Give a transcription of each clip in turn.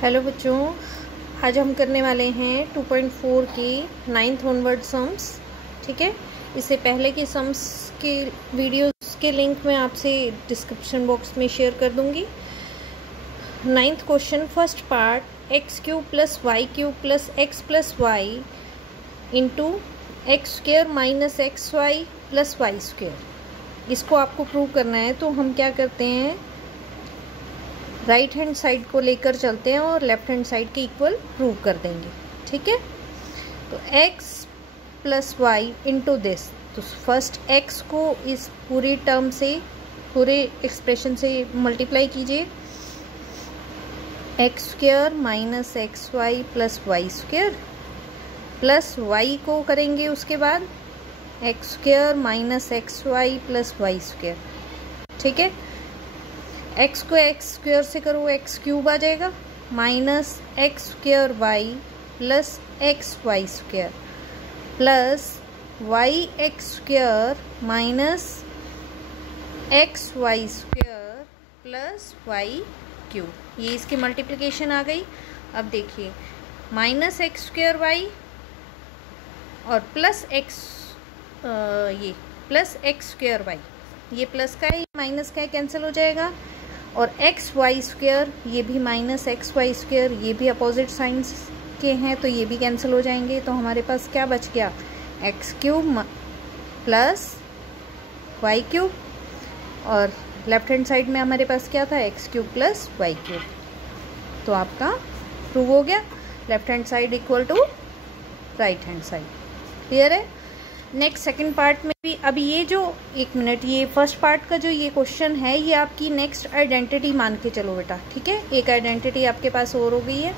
Hello बच्चों, आज हम करने वाले हैं 2.4 की 9th ऑनवर्ड सम्स। ठीक है, इससे पहले के सम्स के वीडियोस के लिंक मैं आपसे डिस्क्रिप्शन बॉक्स में शेयर कर दूंगी। 9th question, first part, x cube plus y cube plus x plus y into x square minus x y plus y square. इसको आपको प्रूव करना है, तो हम क्या करते हैं, राइट हैंड साइड को लेकर चलते हैं और लेफ्ट हैंड साइड के इक्वल प्रूव कर देंगे। ठीक है, तो x plus y into this, तो फर्स्ट x को इस पूरी टर्म से, पूरे एक्सप्रेशन से मल्टीप्लाई कीजिए। X square minus x y plus y square plus y को करेंगे उसके बाद x square minus x y plus y square. ठीक है, एक्स को एक्स स्क्वेयर से करो, एक्स क्यूब आ जाएगा, minus x square y plus x y square plus y x square minus x y square plus y cube. ये इसकी multiplication आ गई। अब देखिए, माइनस एक्स स्क्वेयर वाई और प्लस एक्स, ये प्लस एक्स स्क्वेयर वाई, ये प्लस का है, माइनस का है, कैंसिल हो जाएगा। और एक्स वाई स्क्वेयर, ये भी माइनस एक्स वाई स्क्वेयर, ये भी अपोजिट साइंस के हैं, तो ये भी कैंसिल हो जाएंगे। तो हमारे पास क्या बच गया, x cube plus y cube, और लेफ्ट हैंड साइड में हमारे पास क्या था, x cube plus y cube. तो आपका प्रूव हो गया, left hand side equal to right hand side. Clear है। नेक्स्ट सेकंड पार्ट में भी, अभी ये जो एक मिनट, ये फर्स्ट पार्ट का जो ये क्वेश्चन है, ये आपकी नेक्स्ट आइडेंटिटी मान के चलो बेटा। ठीक है, एक आइडेंटिटी आपके पास और हो गई है।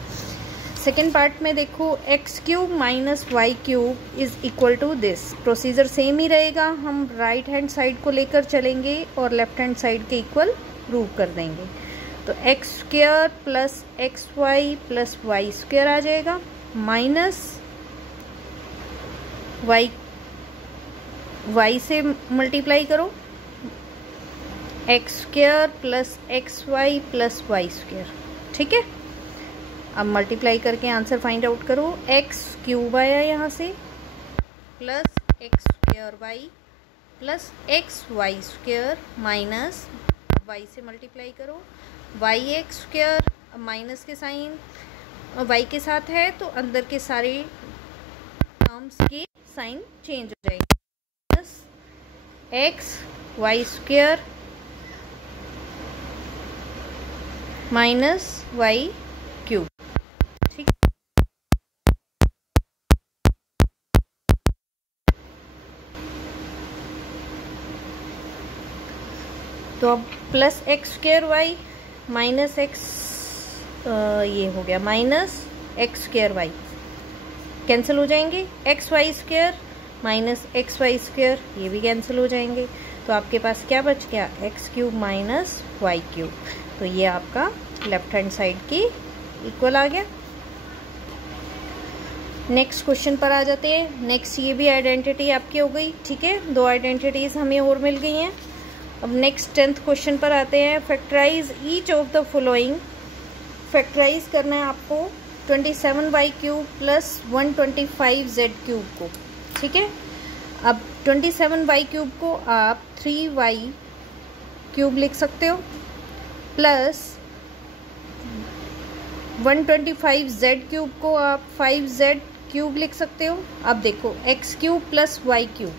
सेकंड पार्ट में देखो, x cube minus y cube is equal to this. Procedure same ही रहेगा, हम राइट हैंड साइड को लेकर चलेंगे और लेफ्ट हैंड साइड के इक्वल प्रूव कर देंगे। तो x square plus x y plus y square आ जाएगा, माइनस वाई से मल्टीप्लाई करो, x square plus x y plus y square. ठीक है, अब मल्टीप्लाई करके आंसर फाइंड आउट करो। एक्स क्यूब आया यहाँ से, plus x square y plus x y square minus y से मल्टीप्लाई करो, वाई एक्स स्क्वेयर, माइनस के साइन वाई के साथ है तो अंदर के सारे टर्म्स के साइन चेंज हो जाएंगे। X y square minus y cube. ठीक, तो अब plus x square y minus x, ये हो गया minus x square y, cancel हो जाएंगे। X y square minus x y square, ये भी कैंसिल हो जाएंगे। तो आपके पास क्या बच गया, x cube minus y cube. तो ये आपका लेफ्ट हैंड साइड की इक्वल आ गया। नेक्स्ट क्वेश्चन पर आ जाते हैं। नेक्स्ट, ये भी आइडेंटिटी आपकी हो गई। ठीक है, दो आइडेंटिटीज हमें और मिल गई हैं। अब नेक्स्ट 10th क्वेश्चन पर आते हैं। Factorise each of the following. Factorise करना है आपको 27y cube plus 125z cube को। ठीक है, अब 27y क्यूब को आप 3y क्यूब लिख सकते हो, प्लस 125z क्यूब को आप 5z क्यूब लिख सकते हो। अब देखो, x cube plus y cube,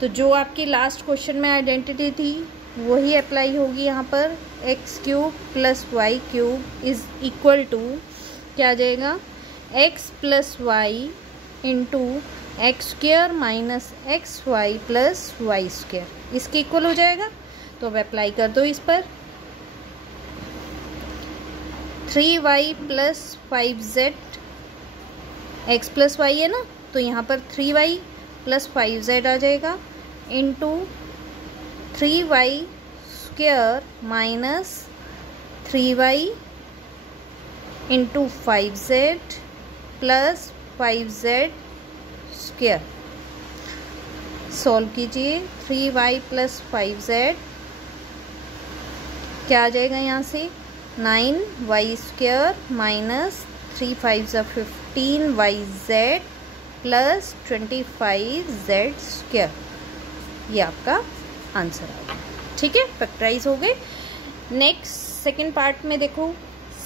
तो जो आपकी लास्ट क्वेश्चन में आइडेंटिटी थी वही अप्लाई होगी यहाँ पर। x cube plus y cube is equal to क्या आ जाएगा, x plus y into x square minus x y plus y square, इसके इक्वल हो जाएगा। तो अब अप्लाई कर दो इस पर। 3y plus 5z, x plus Y है ना, तो यहाँ पर 3y प्लस 5z आ जाएगा, into 3y square minus 3y into 5z plus 5z square. Solve कीजिए, 3y प्लस 5z क्या आ जाएगा यहाँ से, 9y² minus 3 5 15y/z plus 25z²। ये आपका आंसर आएगा। ठीक है, फैक्टराइज हो गए। नेक्स्ट सेकेंड पार्ट में देखो,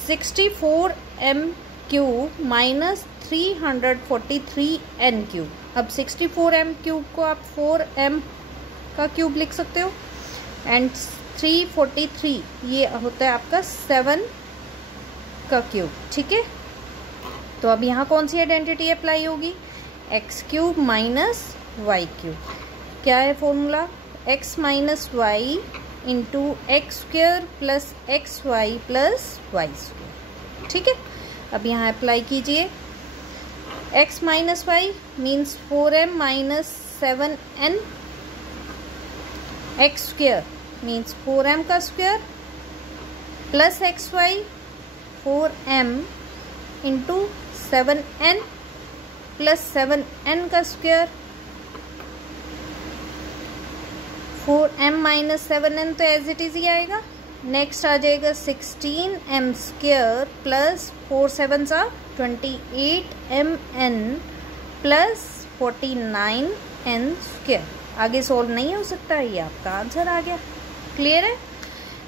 64m³ माइनस 343n³। अब 64m³ को आप 4m का क्यूब लिख सकते हो, एंड 343 ये होता है आपका 7 का क्यूब। ठीक है, तो अब यहाँ कौन सी आइडेंटिटी अप्लाई होगी? x³ minus y³। क्या है formula? x minus y into x² plus xy plus y²। ठीक है, अब यहाँ अप्लाई कीजिए। x minus y means 4m minus 7n, x² means 4m का square plus xy 4m into 7n plus 7n का square. 4m minus 7n तो as it is he आएगा। Next आ जाएगा 16m² plus 4 7 28mn plus 49n²। आगे solve नहीं हो सकता, ये आपका आंसर आ गया। क्लियर है?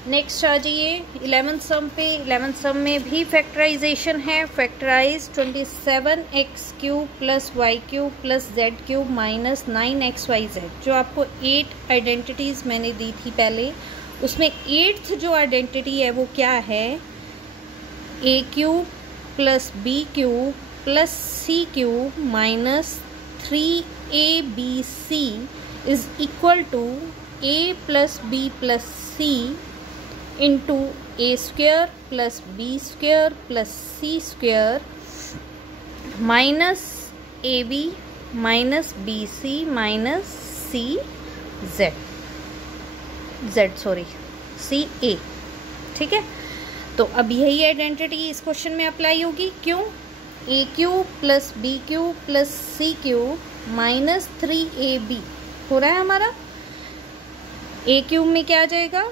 नेक्स्ट आ जाइए 11th सम पे। 11th सम में भी फैक्टराइजेशन है। Factorise 27x³ plus y³ plus z³ minus 9xyz। जो आपको 8 आइडेंटिटीज़ मैंने दी थी पहले, उसमें 8th जो आइडेंटिटी है वो क्या है? a³ plus b³ plus c³ minus 3abc is equal to a plus b plus c into a² plus b² plus c² minus ab minus bc minus ca। ठीक है, तो अब यही आइडेंटिटी इस क्वेश्चन में अप्लाई होगी। क्यों? a³ plus b³ plus c³ minus 3ab हो रहा है हमारा। a³ में क्या आ जाएगा?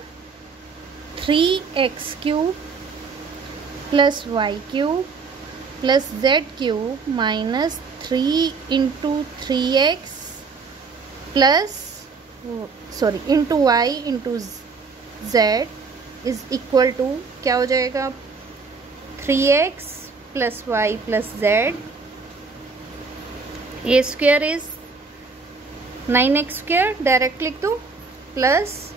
3x³ plus y³ plus z³ minus 3 into 3x plus into y into z is equal to क्या हो जाएगा? 3x plus y plus z। a² is 9x² direct लिख दो, plus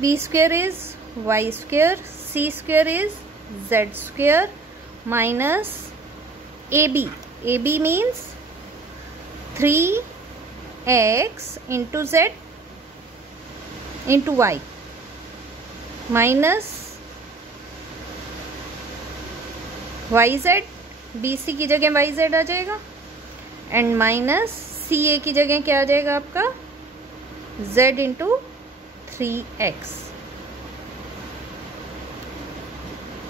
b² is y², c² is z² minus ab means 3x into z into y minus yz, bc की जगह yz आ जाएगा, and minus ca की जगह क्या आ जाएगा आपका? z into 3x।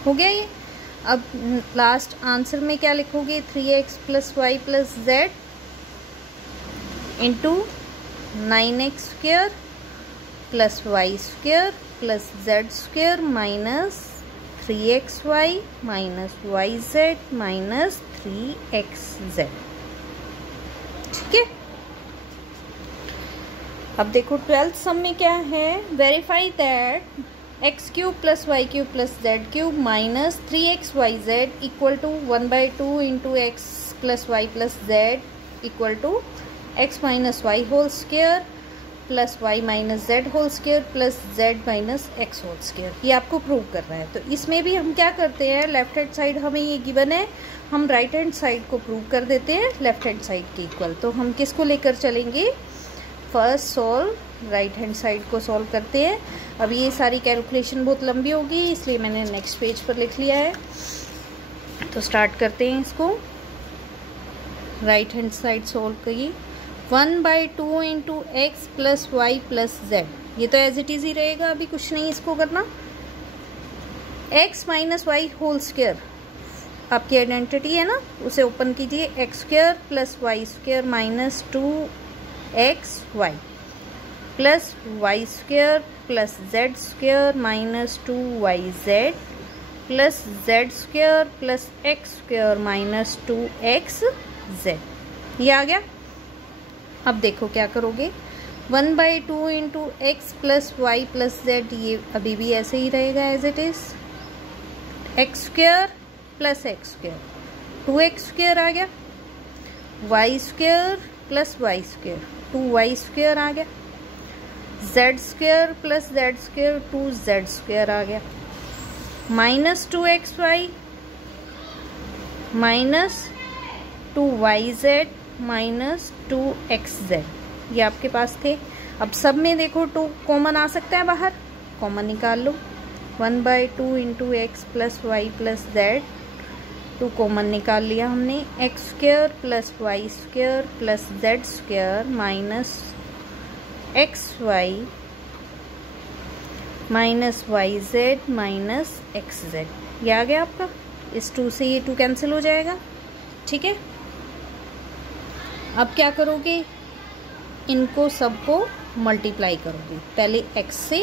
हो गया ये। अब लास्ट आंसर में क्या लिखोगे? 3x plus y plus z into 9x² plus y² plus z² minus 3xy minus yz minus 3xz। ठीक है, अब देखो 12th सम में क्या है? Verify that x³ plus y³ plus z³ minus 3xyz equal to 1/2 into x plus y plus z equal to x minus y whole square plus y minus z whole square plus z minus x whole square. ये आपको prove करना है। तो इसमें भी हम क्या करते हैं? लेफ्ट हैंड साइड हमें ये गिवन है, हम राइट हैंड साइड को प्रूव कर देते हैं लेफ्ट हैंड साइड के इक्वल। तो हम किसको लेकर चलेंगे? First solve right hand side को सॉल्व करते हैं। अब ये सारी कैलकुलेशन बहुत लंबी होगी, इसलिए मैंने नेक्स्ट पेज पर लिख लिया है। तो स्टार्ट करते हैं इसको। राइट हैंड साइड सॉल्व करिए। 1/2 into x plus y plus z, ये तो एज इट इज ही रहेगा, अभी कुछ नहीं इसको करना। x minus y whole square आपकी आइडेंटिटी है ना, उसे ओपन कीजिए। x² plus y² minus 2xy plus y² plus z² minus 2yz plus z square plus x square minus 2एक्स जेड। ये आ गया। अब देखो क्या करोगे, 1/2 into x plus y plus z, ये अभी भी ऐसे ही रहेगा as it is. X square plus x square 2x square आ गया, y square plus y square 2y square आ गया, z square plus z square 2z square आ गया, minus 2xy minus 2yz minus 2xz, ये आपके पास थे। अब सब में देखो 2 कॉमन आ सकता है बाहर, कॉमन निकाल लो। 1/2 into x plus y plus z, 2 common निकाल लिया हमने। X square plus y square plus z square minus x y minus y z minus x z, ये आ गया आपका। इस 2 से ये 2 कैंसिल हो जाएगा, ठीक है। अब क्या करोगे, इनको सबको मल्टीप्लाई करोगे। पहले x से,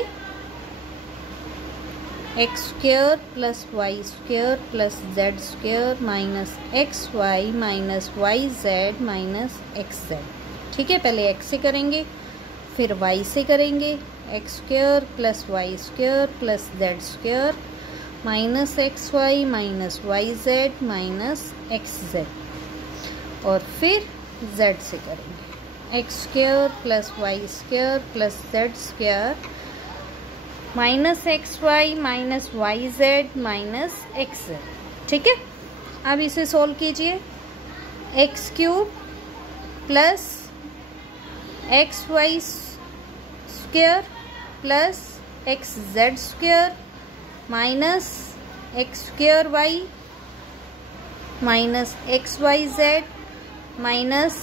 x square plus y square plus z square minus x y minus y z minus x z, ठीक है। पहले x से करेंगे, फिर y से करेंगे, x square plus y square plus z square minus x y minus y z minus x z, और फिर z से करेंगे, x square plus y square plus z square minus x y minus y z minus x z, ठीक है। अब इसे solve कीजिए, x cube plus x y square plus x z square minus x square y minus x y z minus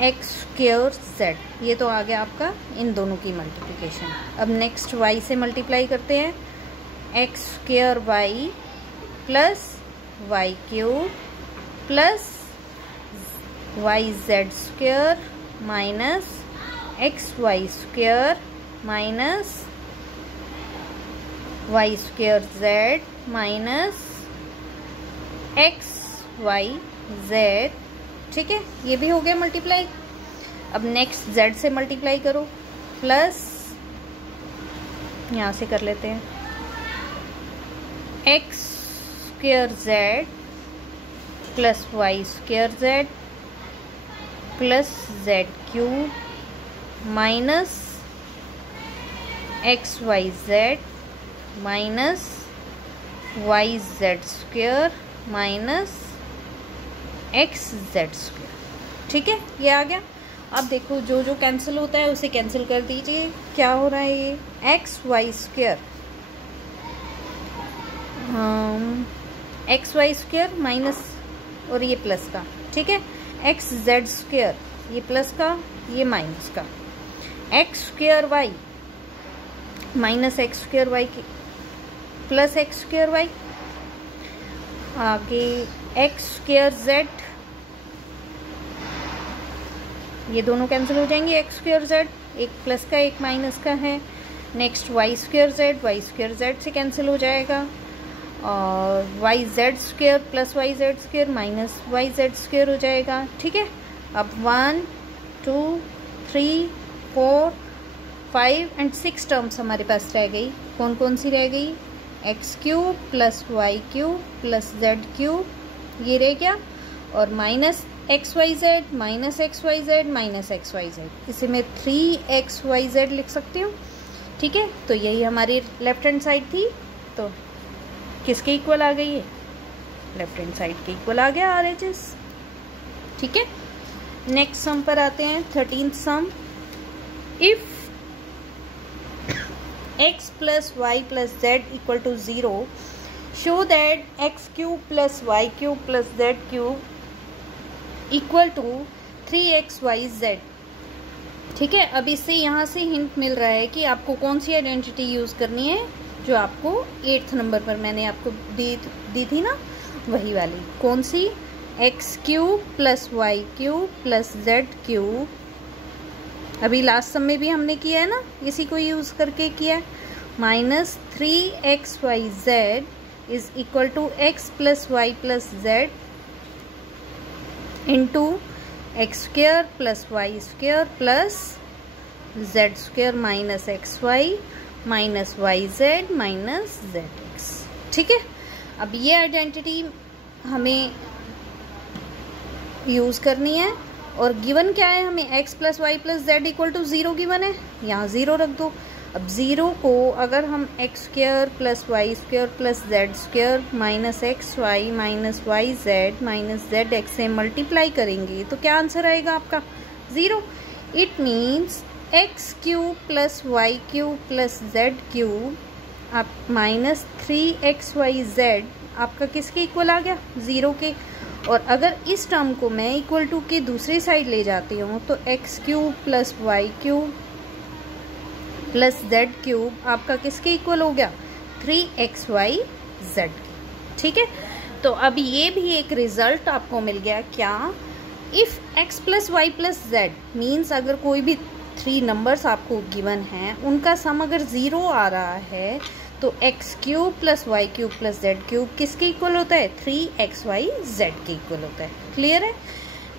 x square z, ये तो आ गया आपका इन दोनों की मल्टीप्लिकेशन। अब नेक्स्ट y से मल्टीप्लाई करते हैं, x square y plus y cube plus y z square minus x y square minus y square z minus x y z, ठीक है। ये भी हो गया मल्टीप्लाई। अब नेक्स्ट जेड से मल्टीप्लाई करो, प्लस यहाँ से कर लेते हैं, x square z plus y square z plus z cube minus x y z minus y z square minus x z square, ठीक है। ये आ गया। अब देखो जो जो कैंसिल होता है उसे कैंसिल कर दीजिए। क्या हो रहा है, ये x y square x y square minus और ये प्लस का, ठीक है। एक्स जेड स्क्वायर, ये प्लस का ये माइनस का, x square y minus x square y plus x square y, आगे एक्स स्क्वायर जेड, ये दोनों कैंसिल हो जाएंगे, एक्स स्क्वायर जेड, एक प्लस का एक माइनस का है। नेक्स्ट वाई स्क्वायर जेड से कैंसिल हो जाएगा, और y z square plus y z square minus y z square हो जाएगा, ठीक है। अब 1 2 3 4 5 एंड 6 टर्म्स हमारे पास रह गई। कौन कौन सी रह गई, x cube plus y cube plus z cube, ये रह गया, और minus x y z minus x y z minus x y z, इसे मैं 3xyz लिख सकती हूँ, ठीक है। तो यही हमारी लेफ्ट हैंड साइड थी, तो किसके इक्वल आ गई है, लेफ्ट हैंड साइड के इक्वल आ गया RHS, ठीक है। नेक्स्ट सम पर आते हैं, 13th sum. If x plus y plus z equal to 0, show that x cube plus y cube plus z cube equal to 3xyz, ठीक है। अब इससे यहाँ से हिंट मिल रहा है कि आपको कौन सी आइडेंटिटी यूज़ करनी है, जो आपको 8th नंबर पर मैंने आपको दी थी ना, वही वाली। कौन सी, x cube plus y cube plus z cube, अभी लास्ट सम में भी हमने किया है ना, इसी को यूज़ करके किया है। Minus 3xyz is equal to x plus y plus z into x square plus y square plus z square minus x y minus y z minus z x. ठीक है, अब ये आइडेंटिटी हमें यूज करनी है और गिवन क्या है हमें, x plus y plus z equal to 0 given है, यहाँ 0 रख दो। अब 0 को अगर हम x square plus y square plus z square minus x y minus y z minus z x से मल्टीप्लाई करेंगे तो क्या आंसर आएगा आपका 0। It means x cube plus y cube plus z cube आप माइनस 3xyz आपका किसके equal आ गया 0 के। और अगर इस टर्म को मैं इक्वल टू के दूसरी साइड ले जाती हूँ तो x cube plus y cube plus z cube आपका किसके इक्वल हो गया 3xyz। ठीक है, तो अब ये भी एक रिजल्ट आपको मिल गया क्या, if x plus y plus z means अगर कोई भी 3 नंबर्स आपको गिवन हैं उनका सम अगर 0 आ रहा है तो x cube plus y cube plus z cube किसके इक्वल होता है 3xyz के इक्वल होता है। क्लियर है।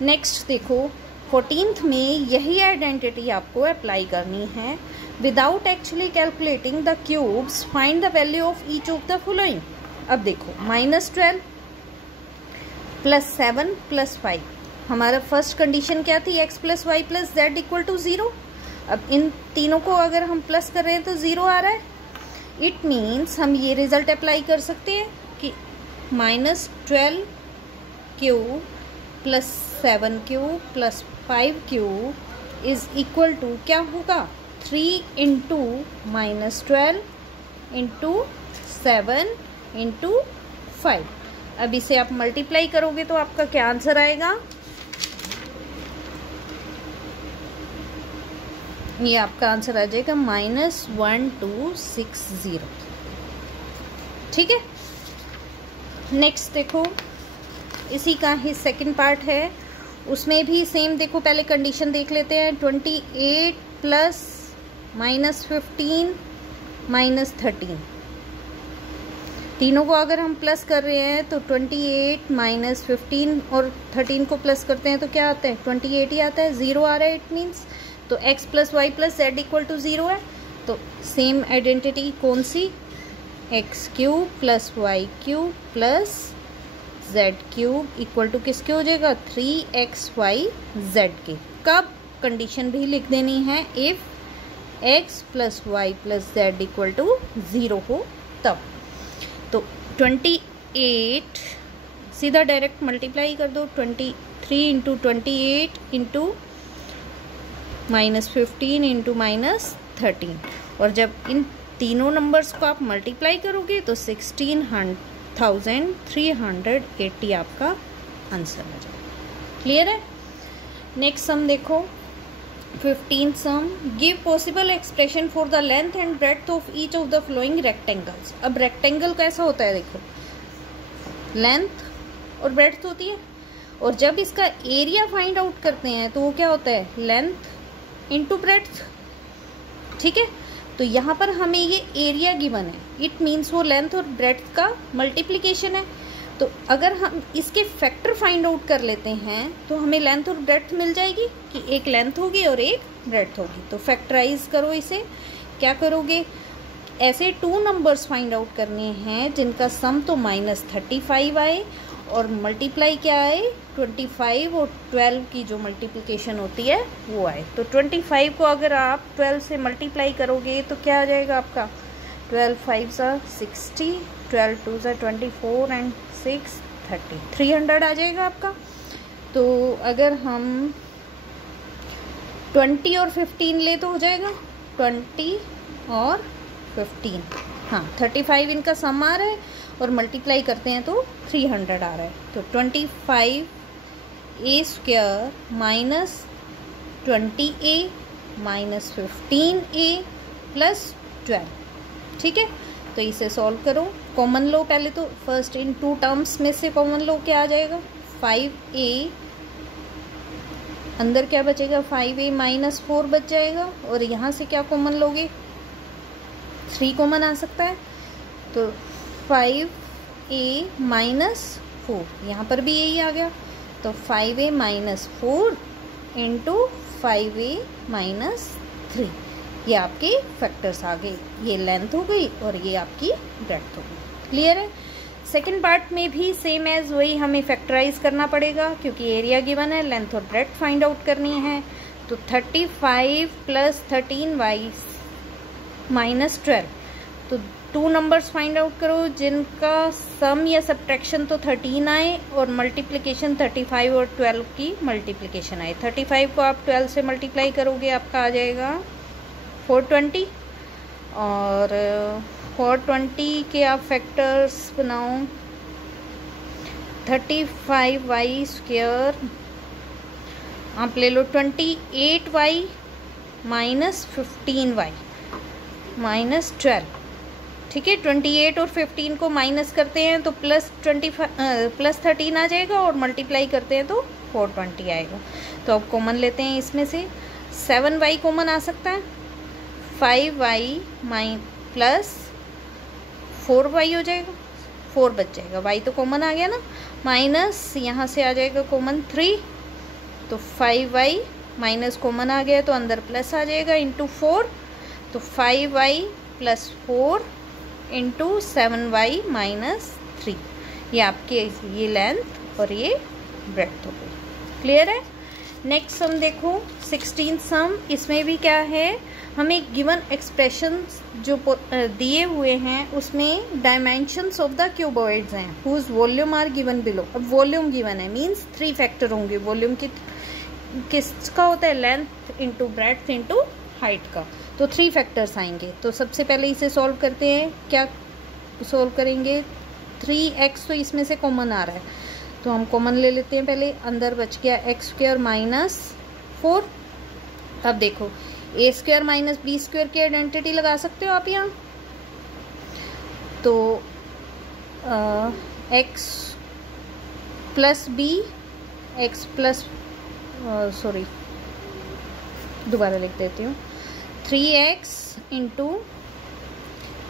नेक्स्ट देखो 14th में यही आइडेंटिटी आपको अप्लाई करनी है। Without actually calculating the cubes find the value of each of the following. अब देखो -12 प्लस 7 प्लस 5 हमारा फर्स्ट कंडीशन क्या थी, x plus y plus z equal to 0। अब इन तीनों को अगर हम प्लस कर रहे हैं तो 0 आ रहा है। इट मीन्स हम ये रिजल्ट अप्लाई कर सकते हैं कि -12 cube plus 7 cube plus 5 cube is equal to क्या होगा 3 इंटू -12 इंटू 7 इंटू 5। अब इसे आप मल्टीप्लाई करोगे तो आपका क्या आंसर आएगा, ये आपका आंसर आ जाएगा -1260। ठीक है, नेक्स्ट देखो इसी का ही सेकंड पार्ट है, उसमें भी सेम देखो पहले कंडीशन देख लेते हैं। 28 प्लस -15 -13 तीनों को अगर हम प्लस कर रहे हैं तो 28 माइनस 15 और 13 को प्लस करते हैं तो क्या आता है 28 ही आता है, 0 आ रहा है। इट मीन्स तो x plus y plus z equal to 0 है। तो सेम आइडेंटिटी कौन सी, x cube plus y cube plus z cube equal to किसके हो जाएगा 3xyz के। कब कंडीशन भी लिख देनी है, if x plus y plus z equal to 0 हो तब। तो 28 सीधा डायरेक्ट मल्टीप्लाई कर दो, 23 इंटू 28 इंटू -15 इंटू -13 और जब इन तीनों नंबर्स को आप मल्टीप्लाई करोगे तो 16,380 आपका आंसर आ जाएगा। क्लियर है। नेक्स्ट सम देखो 15th sum, give possible expression for the length and breadth of each of the following rectangles. अब रेक्टेंगल कैसा होता है, देखो लेंथ और ब्रेड्थ होती है और जब इसका एरिया फाइंड आउट करते हैं तो वो क्या होता है लेंथ इंटू ब्रेड्थ। ठीक है, तो यहाँ पर हमें ये एरिया गिवन है, इट मीन्स वो लेंथ और ब्रेड्थ का मल्टीप्लिकेशन है। तो अगर हम इसके फैक्टर फाइंड आउट कर लेते हैं तो हमें लेंथ और ब्रेड्थ मिल जाएगी कि एक लेंथ होगी और एक ब्रेड्थ होगी। तो फैक्टराइज करो इसे, क्या करोगे, ऐसे 2 नंबर्स फाइंड आउट करने हैं जिनका सम तो -35 आए और मल्टीप्लाई क्या आए 25 और 12 की जो मल्टीप्लिकेशन होती है वो आए। तो 25 को अगर आप 12 से मल्टीप्लाई करोगे तो क्या आ जाएगा आपका 12 5 60, 12 2 24 एंड 6 30, 300 आ जाएगा आपका। तो अगर हम 20 और 15 ले तो हो जाएगा 20 और 15, हाँ 35 इनका सम आ रहा है और मल्टीप्लाई करते हैं तो 300 आ रहा है। तो 25 a square minus 20a minus 15a plus 12। ठीक है, तो इसे सॉल्व करो, कॉमन लो पहले तो फर्स्ट इन 2 टर्म्स में से कॉमन लो क्या आ जाएगा 5a, अंदर क्या बचेगा 5a माइनस 4 बच जाएगा और यहाँ से क्या कॉमन लोगे 3 कॉमन आ सकता है, तो 5a माइनस 4, यहाँ पर भी यही आ गया, तो 5a minus 4 into 5a minus 3, ये आपके फैक्टर्स आ गए, ये लेंथ हो गई और ये आपकी ब्रेड्थ हो गई। क्लियर है। सेकंड पार्ट में भी सेम एज वही हमें फैक्टराइज करना पड़ेगा, क्योंकि एरिया गिवन है, लेंथ और ब्रेड्थ फाइंड आउट करनी है। तो 35 प्लस 13y माइनस 12, तो 2 नंबर्स फाइंड आउट करो जिनका सम या सब्ट्रैक्शन तो 13 आए और मल्टीप्लिकेशन 35 और 12 की मल्टीप्लिकेशन आए। 35 को आप 12 से मल्टीप्लाई करोगे, आपका आ जाएगा 420, और 420 के आप फैक्टर्स बनाओ, 35y स्क्वायर आप ले लो 28y माइनस 15y माइनस 12, ठीक है। 28 और 15 को माइनस करते हैं तो प्लस 13 आ जाएगा, और मल्टीप्लाई करते हैं तो 420 आएगा। तो अब कॉमन लेते हैं इसमें से, 7y कॉमन आ सकता है, 5y प्लस 4y हो जाएगा, 4 बच जाएगा, y तो कॉमन आ गया ना, माइनस यहाँ से आ जाएगा कॉमन 3, तो 5y माइनस कॉमन आ गया तो अंदर प्लस आ जाएगा इंटू 4, तो 5y plus 4 into 7y minus 3, ये आपके ये लेंथ और ये ब्रेड्थ हो गई। क्लियर है। नेक्स्ट सम देखो 16 सम, इसमें भी क्या है, हमें गिवन एक्सप्रेशन जो दिए हुए हैं उसमें डायमेंशंस ऑफ द क्यूबॉइड्स हैं whose volume are given below. अब वॉल्यूम गिवन है मींस 3 फैक्टर होंगे। वॉल्यूम किसका होता है, length into breadth into height का, तो 3 फैक्टर्स आएंगे। तो सबसे पहले इसे सॉल्व करते हैं। क्या सॉल्व करेंगे, 3x तो इसमें से कॉमन आ रहा है, तो हम कॉमन ले लेते हैं पहले, अंदर बच गया x स्क्वायर माइनस 4। अब देखो a square minus b square की आइडेंटिटी लगा सकते हो आप यहाँ, तो x plus b, x plus sorry दोबारा लिख देती हूँ, 3x into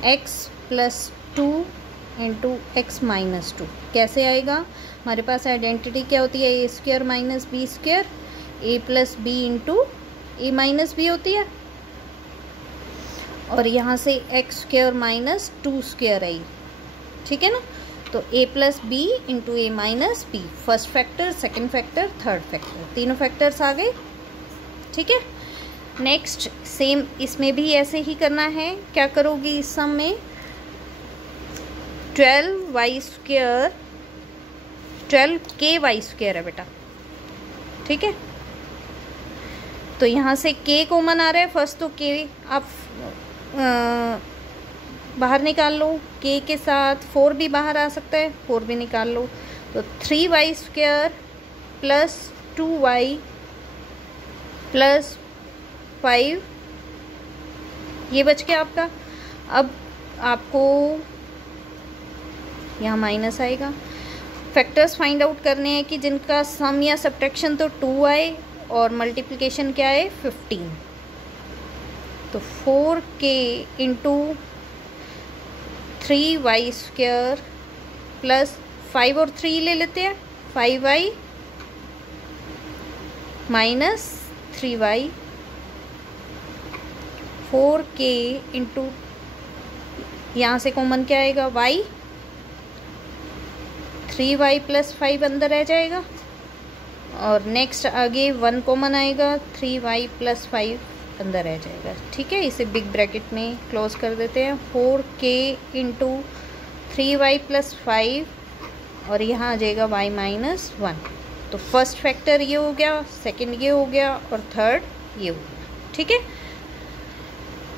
x plus 2 into x minus 2। कैसे आएगा, हमारे पास आइडेंटिटी क्या होती है, ए square minus B square, A plus b into a minus B होती है, और यहाँ से एक्स स्क्वायर माइनस 2 स्क्वायर आई, ठीक है ना। तो a plus b into a minus b, first factor, second factor, third factor, तीनों फैक्टर्स आ गए, ठीक है। नेक्स्ट सेम इसमें भी ऐसे ही करना है। क्या करोगी इस सम में, 12y स्क्वायर, 12k स्क्वायर है बेटा, ठीक है। तो यहाँ से k कॉमन आ रहा है, फर्स्ट तो k आप बाहर निकाल लो, k के साथ 4 भी बाहर आ सकता है, 4 भी निकाल लो, तो 3y square plus 2y plus 5, ये बच गया आपका। अब आपको यहाँ माइनस आएगा, फैक्टर्स फाइंड आउट करने हैं कि जिनका सम या सब्ट्रैक्शन तो 2 आए और मल्टीप्लिकेशन क्या है 15, तो 4k into 3y square plus 5 और 3 ले लेते हैं, 5y minus 3y, 4k into यहाँ से कॉमन क्या आएगा y, 3y प्लस 5 अंदर रह जाएगा, और नेक्स्ट आगे 1 कॉमन आएगा, 3y प्लस 5 अंदर रह जाएगा, ठीक है। इसे बिग ब्रैकेट में क्लोज कर देते हैं, 4k इंटू 3y प्लस 5, और यहाँ आ जाएगा y माइनस 1। तो फर्स्ट फैक्टर ये हो गया, सेकंड ये हो गया, और थर्ड ये हो गया, ठीक है।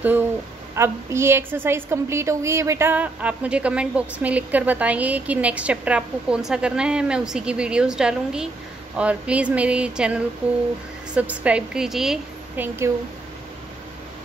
तो अब ये एक्सरसाइज कंप्लीट हो गई है बेटा। आप मुझे कमेंट बॉक्स में लिखकर बताएंगे कि नेक्स्ट चैप्टर आपको कौन सा करना है, मैं उसी की वीडियोस डालूंगी, और प्लीज़ मेरे चैनल को सब्सक्राइब कीजिए। Thank you.